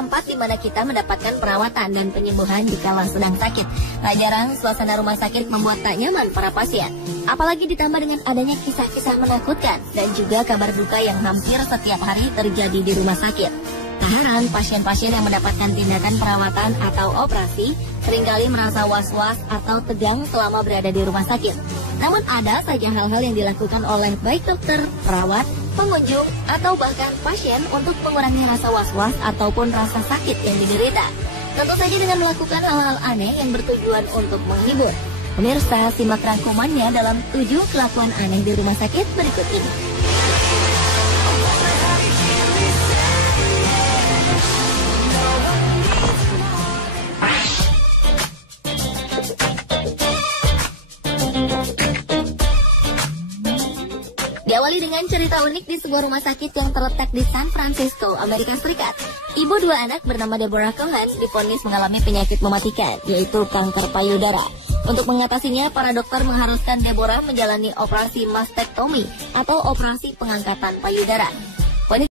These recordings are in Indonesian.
tempat di mana kita mendapatkan perawatan dan penyembuhan jika sedang sakit. Tak jarang suasana rumah sakit membuat tak nyaman para pasien. Apalagi ditambah dengan adanya kisah-kisah menakutkan dan juga kabar duka yang hampir setiap hari terjadi di rumah sakit. Tak heran pasien-pasien yang mendapatkan tindakan perawatan atau operasi seringkali merasa was-was atau tegang selama berada di rumah sakit. Namun ada saja hal-hal yang dilakukan oleh baik dokter, perawat, pengunjung, atau bahkan pasien untuk mengurangi rasa was-was ataupun rasa sakit yang diderita. Tentu saja dengan melakukan hal-hal aneh yang bertujuan untuk menghibur. Pemirsa, simak rangkumannya dalam 7 kelakuan aneh di rumah sakit berikut ini. Diawali dengan cerita unik di sebuah rumah sakit yang terletak di San Francisco, Amerika Serikat. Ibu 2 anak bernama Deborah Cohen divonis mengalami penyakit mematikan, yaitu kanker payudara. Untuk mengatasinya, para dokter mengharuskan Deborah menjalani operasi mastektomi atau operasi pengangkatan payudara. Wanita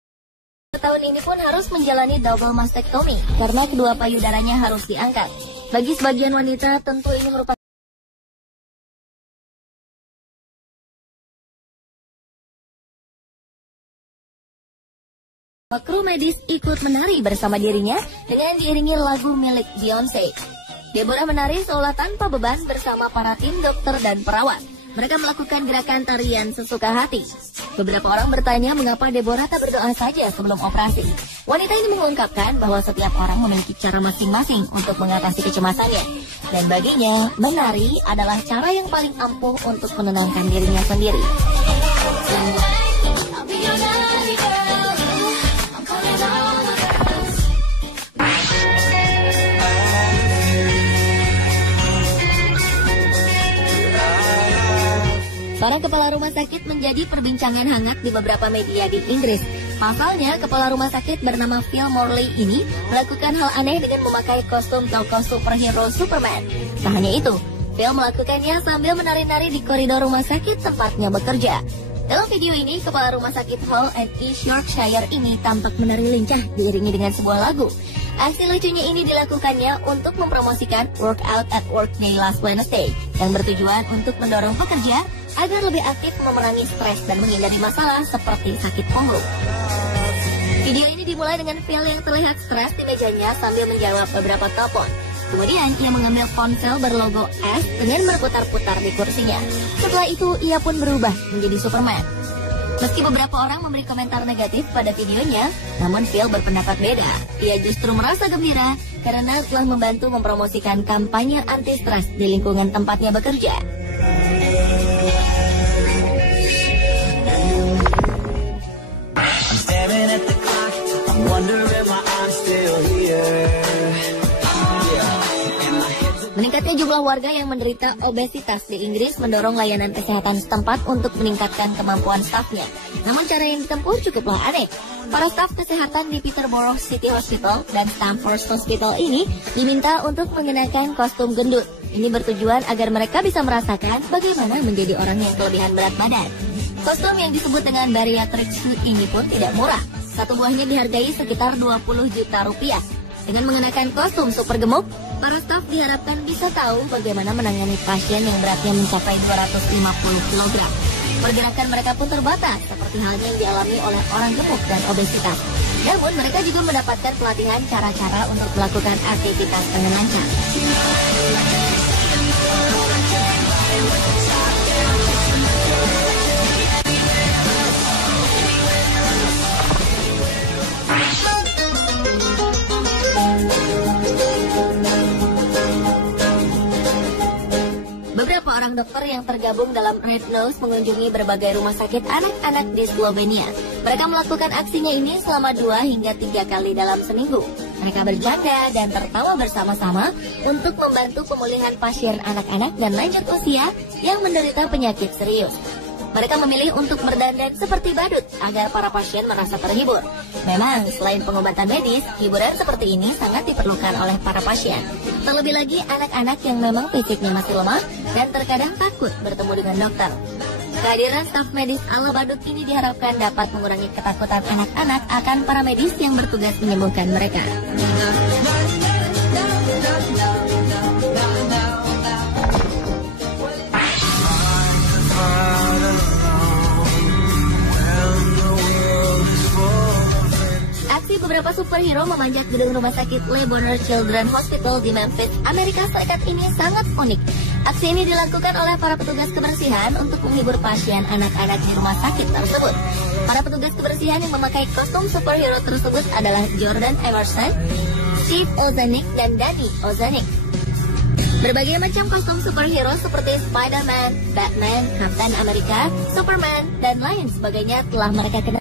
tahun ini pun harus menjalani double mastektomi karena kedua payudaranya harus diangkat. Bagi sebagian wanita, tentu ini merupakan kru medis ikut menari bersama dirinya dengan diiringi lagu milik Beyonce. Deborah menari seolah tanpa beban bersama para tim dokter dan perawat. Mereka melakukan gerakan tarian sesuka hati. Beberapa orang bertanya mengapa Deborah tak berdoa saja sebelum operasi. Wanita ini mengungkapkan bahwa setiap orang memiliki cara masing-masing untuk mengatasi kecemasannya. Dan baginya, menari adalah cara yang paling ampuh untuk menenangkan dirinya sendiri. Seorang kepala rumah sakit menjadi perbincangan hangat di beberapa media di Inggris. Pasalnya, kepala rumah sakit bernama Phil Morley ini melakukan hal aneh dengan memakai kostum tokoh superhero Superman. Tak hanya itu, Phil melakukannya sambil menari-nari di koridor rumah sakit tempatnya bekerja. Dalam video ini, kepala rumah sakit Hull and East Yorkshire ini tampak menari lincah diiringi dengan sebuah lagu. Aksi lucunya ini dilakukannya untuk mempromosikan Workout at Work Day Last Wednesday yang bertujuan untuk mendorong pekerja agar lebih aktif memerangi stres dan menghindari masalah seperti sakit punggung. Video ini dimulai dengan Phil yang terlihat stres di mejanya sambil menjawab beberapa telepon. Kemudian ia mengambil ponsel berlogo S dengan berputar-putar di kursinya. Setelah itu ia pun berubah menjadi Superman. Meski beberapa orang memberi komentar negatif pada videonya, namun Phil berpendapat beda. Ia justru merasa gembira karena telah membantu mempromosikan kampanye anti-stres di lingkungan tempatnya bekerja. Meningkatnya jumlah warga yang menderita obesitas di Inggris mendorong layanan kesehatan setempat untuk meningkatkan kemampuan stafnya. Namun cara yang ditempuh cukuplah aneh. Para staf kesehatan di Peterborough City Hospital dan Stamford Hospital ini diminta untuk mengenakan kostum gendut. Ini bertujuan agar mereka bisa merasakan bagaimana menjadi orang yang kelebihan berat badan. Kostum yang disebut dengan bariatric suit ini pun tidak murah. Satu buahnya dihargai sekitar 20 juta rupiah. Dengan mengenakan kostum super gemuk, para staf diharapkan bisa tahu bagaimana menangani pasien yang beratnya mencapai 250 kg. Pergerakan mereka pun terbatas, seperti halnya yang dialami oleh orang gemuk dan obesitas. Namun mereka juga mendapatkan pelatihan cara-cara untuk melakukan aktivitas dengan lancar. Beberapa orang dokter yang tergabung dalam Red Nose mengunjungi berbagai rumah sakit anak-anak di Slovenia. Mereka melakukan aksinya ini selama 2 hingga 3 kali dalam seminggu. Mereka bercanda dan tertawa bersama-sama untuk membantu pemulihan pasien anak-anak dan lanjut usia yang menderita penyakit serius. Mereka memilih untuk berdandan seperti badut agar para pasien merasa terhibur. Memang, selain pengobatan medis, hiburan seperti ini sangat diperlukan oleh para pasien. Terlebih lagi anak-anak yang memang fisiknya masih lemah dan terkadang takut bertemu dengan dokter. Kehadiran staf medis ala badut ini diharapkan dapat mengurangi ketakutan anak-anak akan para medis yang bertugas menyembuhkan mereka. Beberapa superhero memanjat gedung rumah sakit Le Bonheur Children's Hospital di Memphis, Amerika Serikat ini sangat unik. Aksi ini dilakukan oleh para petugas kebersihan untuk menghibur pasien anak-anak di rumah sakit tersebut. Para petugas kebersihan yang memakai kostum superhero tersebut adalah Jordan Emerson, Steve Ozanick, dan Danny Ozanick. Berbagai macam kostum superhero seperti Spider-Man, Batman, Captain America, Superman, dan lain sebagainya telah mereka kenal.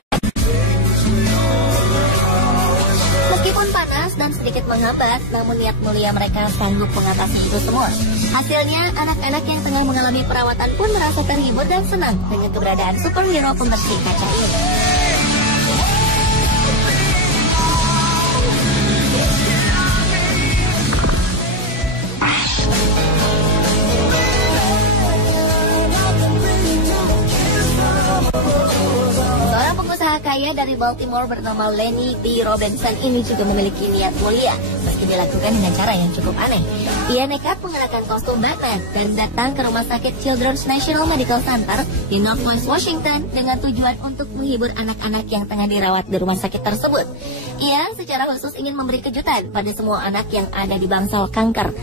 Meskipun panas dan sedikit menghambat, namun niat mulia mereka sanggup mengatasi itu semua. Hasilnya, anak-anak yang tengah mengalami perawatan pun merasa terhibur dan senang dengan keberadaan superhero pembersih kaca ini. Kaya dari Baltimore bernama Lenny B. Robinson ini juga memiliki niat mulia, meski dilakukan dengan cara yang cukup aneh. Ia nekat mengenakan kostum Batman dan datang ke rumah sakit Children's National Medical Center di Northwest Washington dengan tujuan untuk menghibur anak-anak yang tengah dirawat di rumah sakit tersebut. Ia secara khusus ingin memberi kejutan pada semua anak yang ada di bangsal kanker.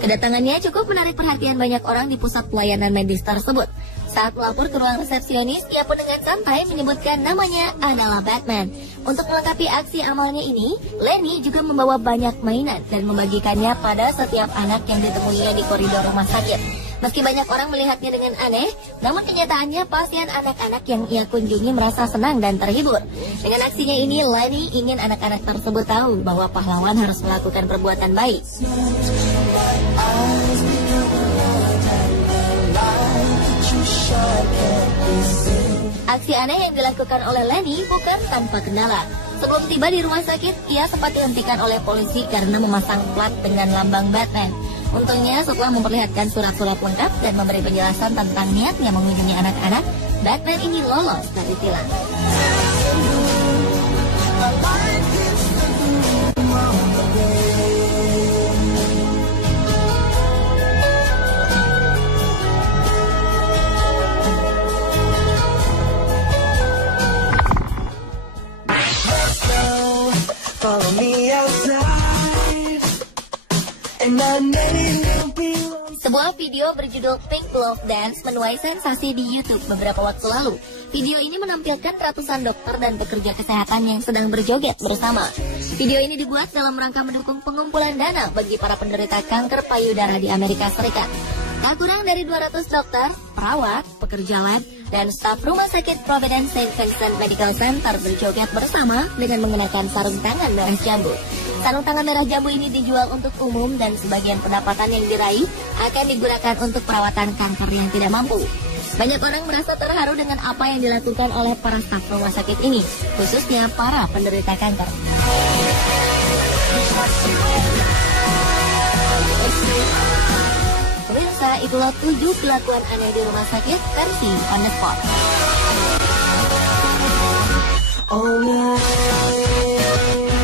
Kedatangannya cukup menarik perhatian banyak orang di pusat pelayanan medis tersebut. Saat melapor ke ruang resepsionis, ia pun dengan santai menyebutkan namanya adalah Batman. Untuk melengkapi aksi amalnya ini, Lenny juga membawa banyak mainan dan membagikannya pada setiap anak yang ditemuinya di koridor rumah sakit. Meski banyak orang melihatnya dengan aneh, namun kenyataannya pasien anak-anak yang ia kunjungi merasa senang dan terhibur. Dengan aksinya ini, Lenny ingin anak-anak tersebut tahu bahwa pahlawan harus melakukan perbuatan baik. Aksi aneh yang dilakukan oleh Lenny bukan tanpa kendala. Sebelum tiba di rumah sakit, ia sempat dihentikan oleh polisi karena memasang plat dengan lambang Batman. Untungnya setelah memperlihatkan surat-surat lengkap dan memberi penjelasan tentang niatnya mengunjungi anak-anak, Batman ini lolos dari tilang. Sebuah video berjudul Pink Glove Dance menuai sensasi di YouTube beberapa waktu lalu. Video ini menampilkan ratusan dokter dan pekerja kesehatan yang sedang berjoget bersama. Video ini dibuat dalam rangka mendukung pengumpulan dana bagi para penderita kanker payudara di Amerika Serikat. Tak kurang dari 200 dokter, perawat, pekerja lab, dan staf rumah sakit Providence St. Vincent Medical Center berjoget bersama dengan mengenakan sarung tangan merah jambu. Sarung tangan merah jambu ini dijual untuk umum dan sebagian pendapatan yang diraih akan digunakan untuk perawatan kanker yang tidak mampu. Banyak orang merasa terharu dengan apa yang dilakukan oleh para staf rumah sakit ini, khususnya para penderita kanker. Pemirsa, itulah 7 kelakuan aneh di rumah sakit versi on the spot. Oh, yeah.